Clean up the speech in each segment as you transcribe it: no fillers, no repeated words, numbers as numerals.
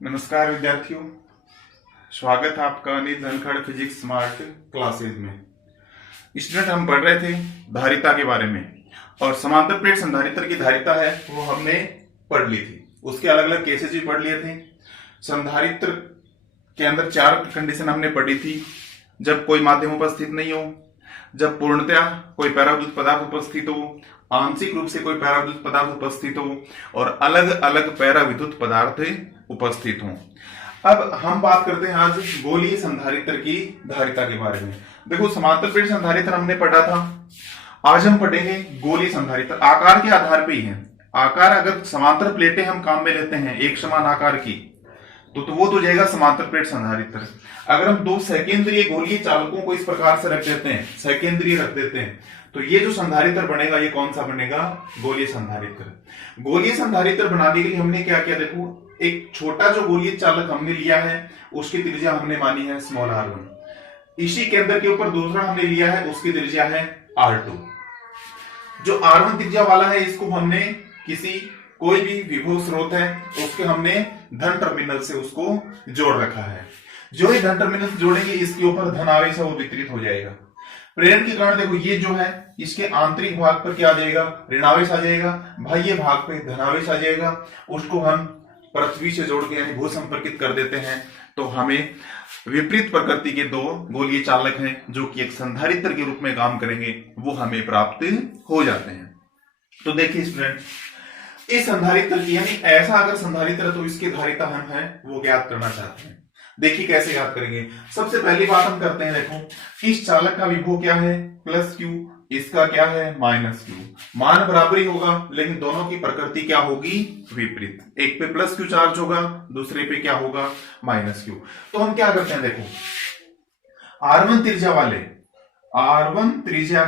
नमस्कार विद्यार्थियों, स्वागत है आपका Anil Dhankhar physics smart classes में। स्टूडेंट, हम पढ़ रहे थे धारिता के बारे में और समांतर प्लेट संधारित्र की धारिता है वो हमने पढ़ ली थी। उसके अलग अलग केसेस भी पढ़ लिए थे। संधारित्र के अंदर 4 कंडीशन हमने पढ़ी थी। जब कोई माध्यम उपस्थित नहीं हो, जब पूर्णतया कोई पराविद्युत पदार्थ उपस्थित हो, आंशिक रूप से कोई पराविद्युत पदार्थ उपस्थित हो और अलग अलग पराविद्युत पदार्थ उपस्थित हों। अब हम बात करते हैं आज गोलीय संधारित्र की धारिता के बारे में। देखो, समांतर प्लेट संधारित्र हमने पढ़ा था, आज हम पढ़ेंगे गोलीय संधारित्र। आकार के आधार पे ही है। आकार, अगर समांतर प्लेटें हम काम में लेते हैं एक समान आकार की, तो वो तो जाएगा समांतर प्लेट संधारित्र। अगर हम 2 सेकेंद्रीय गोलीय चालकों को इस प्रकार से रख देते हैं, सेकेंद्रीय रख देते हैं, तो ये जो संधारित्र बनेगा ये कौन सा बनेगा? गोलीय संधारित्र। गोलीय संधारित्र बनाने के लिए हमने क्या किया? देखो, एक छोटा जो गोलीय चालक हमने लिया है उसकी त्रिज्या हमने मानी है स्मॉल r1। इसी केंद्र के ऊपर दूसरा हमने लिया है, उसकी त्रिज्या है r2। जो r1 त्रिज्या वाला है इसको हमने कोई भी विभव स्रोत है उसके हमने धन टर्मिनल से उसको जोड़ रखा है। जो ही धन टर्मिनल से जोड़ेंगे इसके ऊपर धन आवेश है वो वितरित हो जाएगा। प्रेरण के कारण देखो, ये जो है इसके आंतरिक भाग पर क्या आ जाएगा? ऋणावेश आ जाएगा। बाह्य भाग पे धनावेश आ जाएगा। उसको हम पृथ्वी से जोड़ के यानी भू संपर्कित कर देते हैं, तो हमें विपरीत प्रकृति के 2 गोलीय चालक हैं जो कि एक संधारित्र के रूप में काम करेंगे, वो हमें प्राप्त हो जाते हैं। तो देखिए स्टूडेंट, इस संधारित्र की यानी ऐसा अगर संधारित्र तो इसकी धारिता हम है वो ज्ञात करना चाहते हैं। देखिए कैसे याद करेंगे। सबसे पहली बात हम करते हैं, देखो इस चालक का विभव क्या है? प्लस क्यू, इसका क्या है? Minus Q. मान बराबर ही होगा लेकिन दोनों की प्रकृति क्या होगी? विपरीत। एक पे प्लस क्यू चार्ज होगा, दूसरे पे क्या होगा? Minus Q. तो हम क्या करते हैं, देखो R1 त्रिज्या वाले, R1 त्रिज्या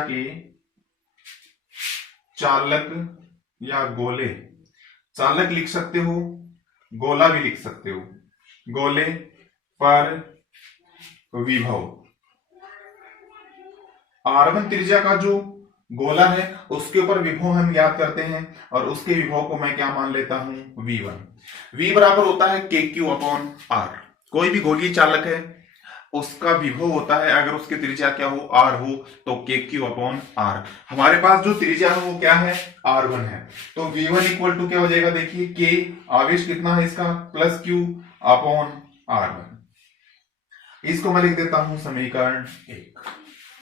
के चालक या गोले, चालक लिख सकते हो, गोला भी लिख सकते हो। गोले पर विभव, R1 त्रिज्या का जो गोला है उसके ऊपर विभव हम ज्ञात करते हैं और उसके विभव को मैं क्या मान लेता हूं? V1। V बराबर होता है KQ/R। कोई भी गोलीय चालक है उसका विभव होता है, अगर उसकी त्रिज्या क्या हो? R हो, तो KQ/R। हमारे पास जो त्रिज्या है वो क्या है? R1 है। तो V1 इक्वल टू क्या हो जाएगा? देखिए K, आवेश कितना है इसका? Plus Q/R1। इसको मैं लिख देता हूं समीकरण 1।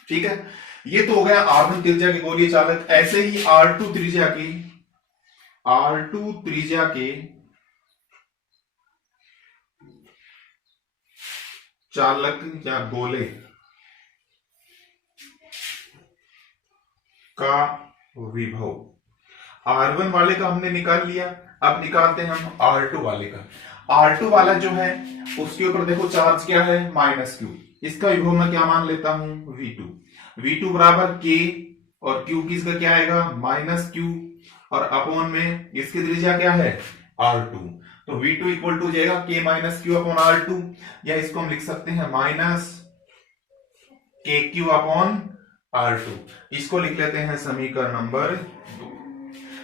ठीक है, ये तो हो गया R1 त्रिज्या के गोलीय चालक। ऐसे ही R2 त्रिज्या के चालक या गोले का विभव, R1 वाले का हमने निकाल लिया। अब निकालते हैं हम R2 वाले का। R2 वाला जो है उसके ऊपर देखो चार्ज क्या है? Minus Q. इसका विभव मैं क्या मान लेता हूं? V2। V2 बराबर K और Q किसका क्या आएगा? माइनस Q और अपॉन में इसकी त्रिज्या क्या है? R2। तो V2 इक्वल टू जाएगा K minus Q upon R2, या इसको हम लिख सकते हैं माइनस KQ अपॉन R2। इसको लिख लेते हैं समीकरण नंबर 2।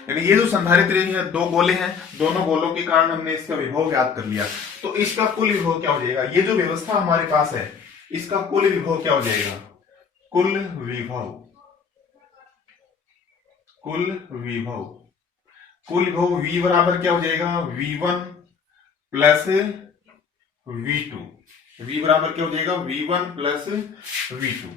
यानी ये जो संधारित्र है 2 गोले हैं, दोनों गोलों के कारण हमने इसका विभव ज्ञात कर लिया। तो इसका कुल विभव क्या हो जाएगा? ये जो व्यवस्था हमारे पास है इसका कुल विभव क्या हो जाएगा? कुल विभव V बराबर क्या हो जाएगा? V1 plus V2। V बराबर क्या हो जाएगा? V1 plus V2।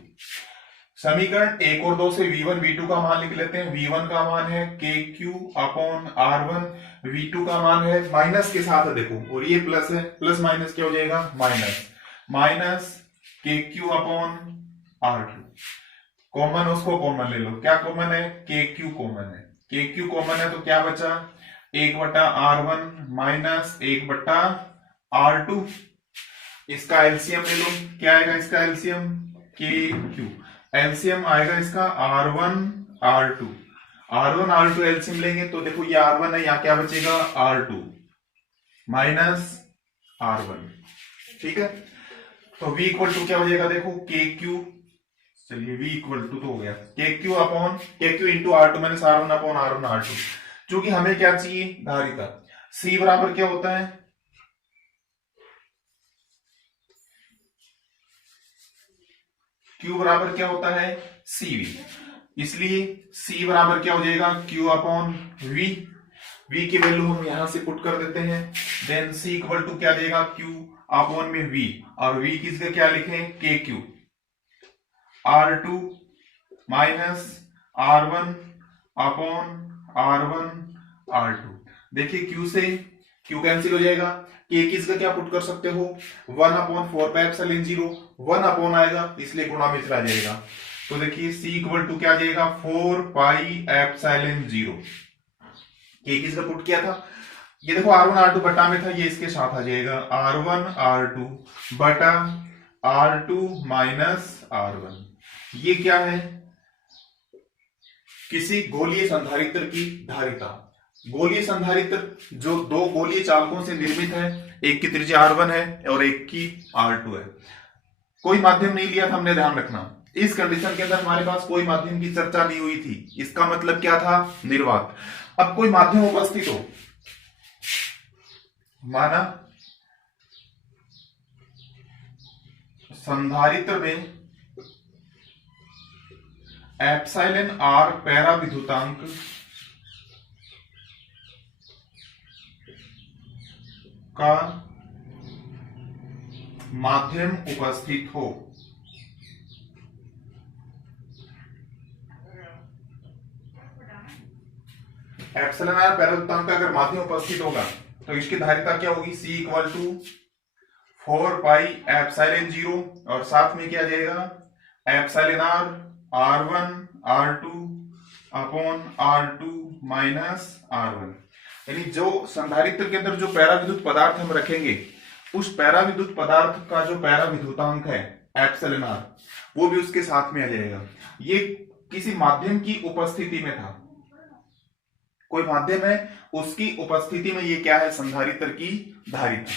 समीकरण 1 और 2 से V1 V2 का मान लिख लेते हैं। V1 का मान है KQ/R1, V2 का मान है माइनस के साथ है देखो, और ये प्लस है, प्लस माइनस क्या हो जाएगा? Minus KQ/R2। कॉमन, उसको कॉमन ले लो। क्या कॉमन है? KQ कॉमन है। KQ कॉमन है तो क्या बचा? 1/R1 minus 1/R2। इसका एलसीएम ले लो। क्या आएगा इसका एलसीएम? KQ। एलसीएम आएगा इसका R1 R2 एलसीएम लेंगे तो देखो ये R1 है, यहां क्या बचेगा? R2 minus R1। ठीक है, तो V इक्वल टू क्या हो जाएगा? देखो KQ, चलिए V इक्वल टू तो हो गया KQ into R2 minus R1 upon R1 R2। क्योंकि हमें क्या चाहिए, धारिता। C बराबर क्या होता है, Q बराबर क्या होता है, CV। इसलिए C बराबर क्या हो जाएगा, Q अपॉन V। V की वैल्यू हम यहां से पुट कर देते हैं, देन C इक्वल टू क्या देगा, Q अपॉन में V, और V की जगह क्या लिखें, KQ R2 minus R1 upon R1 R2। देखिए Q से Q कैंसिल हो जाएगा, K की जगह क्या पुट कर सकते हो, 1 अपॉन 4 पाई एप्सिलॉन 0, 1 अपॉन आएगा इसलिए गुणा में चला जाएगा। तो देखिए C इक्वल टू क्या जाएगा, 4 पाई एप्सिलॉन 0। K की जगह पुट किया था, ये देखो R1 R2 बटा में था, ये इसके साथ आ जाएगा R1 R2 बटा R2 माइनस R1। ये क्या है, किसी गोलीय संधारित्र की धारिता। गोलीय संधारित्र जो दो गोलीय चालकों से निर्मित है, एक की त्रिज्या R1 है और एक की R2 है। कोई माध्यम नहीं लिया था हमने, ध्यान रखना। इस कंडीशन के अंदर हमारे पास कोई माध्यम की चर्चा नहीं हुई थी, इसका मतलब क्या था, निर्वात। अब कोई माध्यम उपस्थित हो, माना संधारित्र में एप्सिलॉन R पैरा विद्युतांक का माध्यम उपस्थित हो, एप्सिलॉन R पैरा विद्युतांक का अगर माध्यम उपस्थित होगा तो इसकी धारिता क्या होगी, C equal to 4 pi epsilon 0 और साथ में क्या जाएगा, epsilon R R1 R2 upon R2 minus R1। यानी जो संधारित्र के अंदर जो पैरा विद्युत पदार्थ हम रखेंगे, उस पैरा विद्युत पदार्थ का जो पैरा विद्युतांक है एप्सिलॉन R, वो भी उसके साथ में आ जाएगा। ये किसी माध्यम की उपस्थिति में था, कोई माध्यम है उसकी उपस्थिति में ये क्या है, संधारित्र की धारिता।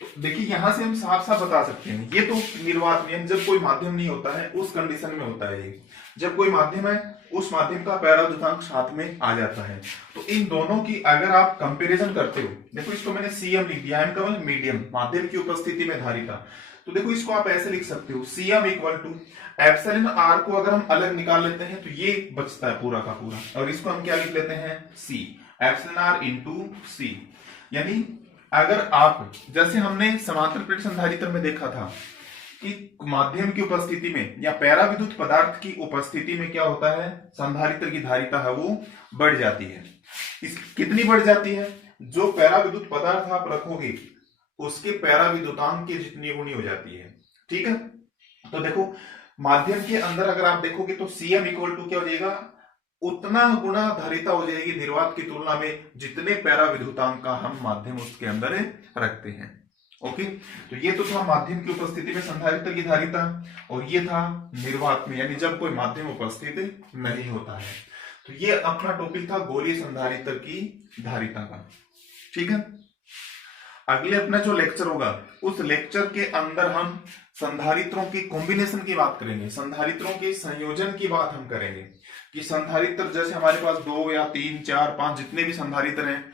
तो देखिए यहां से हम साफ साफ बता सकते हैं, ये तो निर्वात नियम, जब कोई माध्यम नहीं होता है उस कंडीशन में होता है ये। जब कोई माध्यम है उस माध्यम का पैरा विद्युतांक साथ में आ जाता है। तो इन दोनों की अगर आप कंपैरिजन करते हो, देखो इसको मैंने CM लिख दिया, केवल मीडियम, माध्यम की उपस्थिति में धारिता। तो देखो इसको आप ऐसे लिख सकते हो, CM equal to epsilon R को अगर हम अलग निकाल लेते हैं तो ये बचता है पूरा का पूरा, और इसको हम क्या लिख लेते हैं, C, epsilon R into C। यानी अगर आप, जैसे हमने समांतर प्लेट संधारित्र में देखा था कि माध्यम की उपस्थिति में या पैरा विद्युत पदार्थ की उपस्थिति में क्या होता है, संधारित्र की धारिता है वो बढ़ जाती है। कितनी बढ़ जाती है, जो पैरा विद्युत पदार्थ आप रखोगे उसके पैरा विद्युतांक की जितनी गुणी हो जाती है। ठीक है, तो देखो माध्यम के अंदर अगर आप देखोगे तो CM इक्वल टू क्या हो जाएगा, उतना गुना धारिता हो जाएगी निर्वात की तुलना में जितने पैरा विद्युतांक का हम माध्यम उसके अंदर रखते हैं। ओके, तो ये तो था माध्यम की उपस्थिति में संधारित्र की धारिता, और ये था निर्वात में, यानी जब कोई माध्यम उपस्थित नहीं होता है। तो ये अपना टॉपिक था गोलीय संधारित्र की धारिता का। ठीक है, अगले अपना जो लेक्चर होगा उस लेक्चर के अंदर हम संधारित्रों की कॉम्बिनेशन की बात करेंगे, संधारित्रों के संयोजन की बात हम करेंगे कि संधारित्र जैसे हमारे पास 2 या 3 4 5 जितने भी संधारित्र हैं,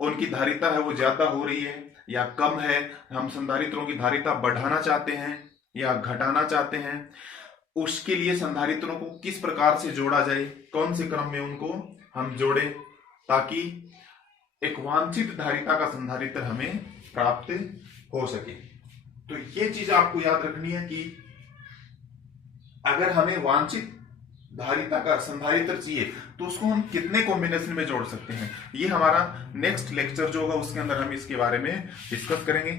उनकी धारिता है वो ज्यादा हो रही है या कम है, हम संधारित्रों की धारिता बढ़ाना चाहते हैं या घटाना चाहते हैं, उसके लिए संधारित्रों को किस प्रकार से जोड़ा जाए, कौन से क्रम में उनको हम जोड़े ताकि एक वांछित धारिता का संधारित्र हमें प्राप्त हो सके। तो ये चीज आपको याद रखनी है कि अगर हमें वांछित धारिता का संधारित्र चाहिए तो उसको हम कितने कॉम्बिनेशन में जोड़ सकते हैं, ये हमारा नेक्स्ट लेक्चर जो होगा उसके अंदर हम इसके बारे में डिस्कस करेंगे।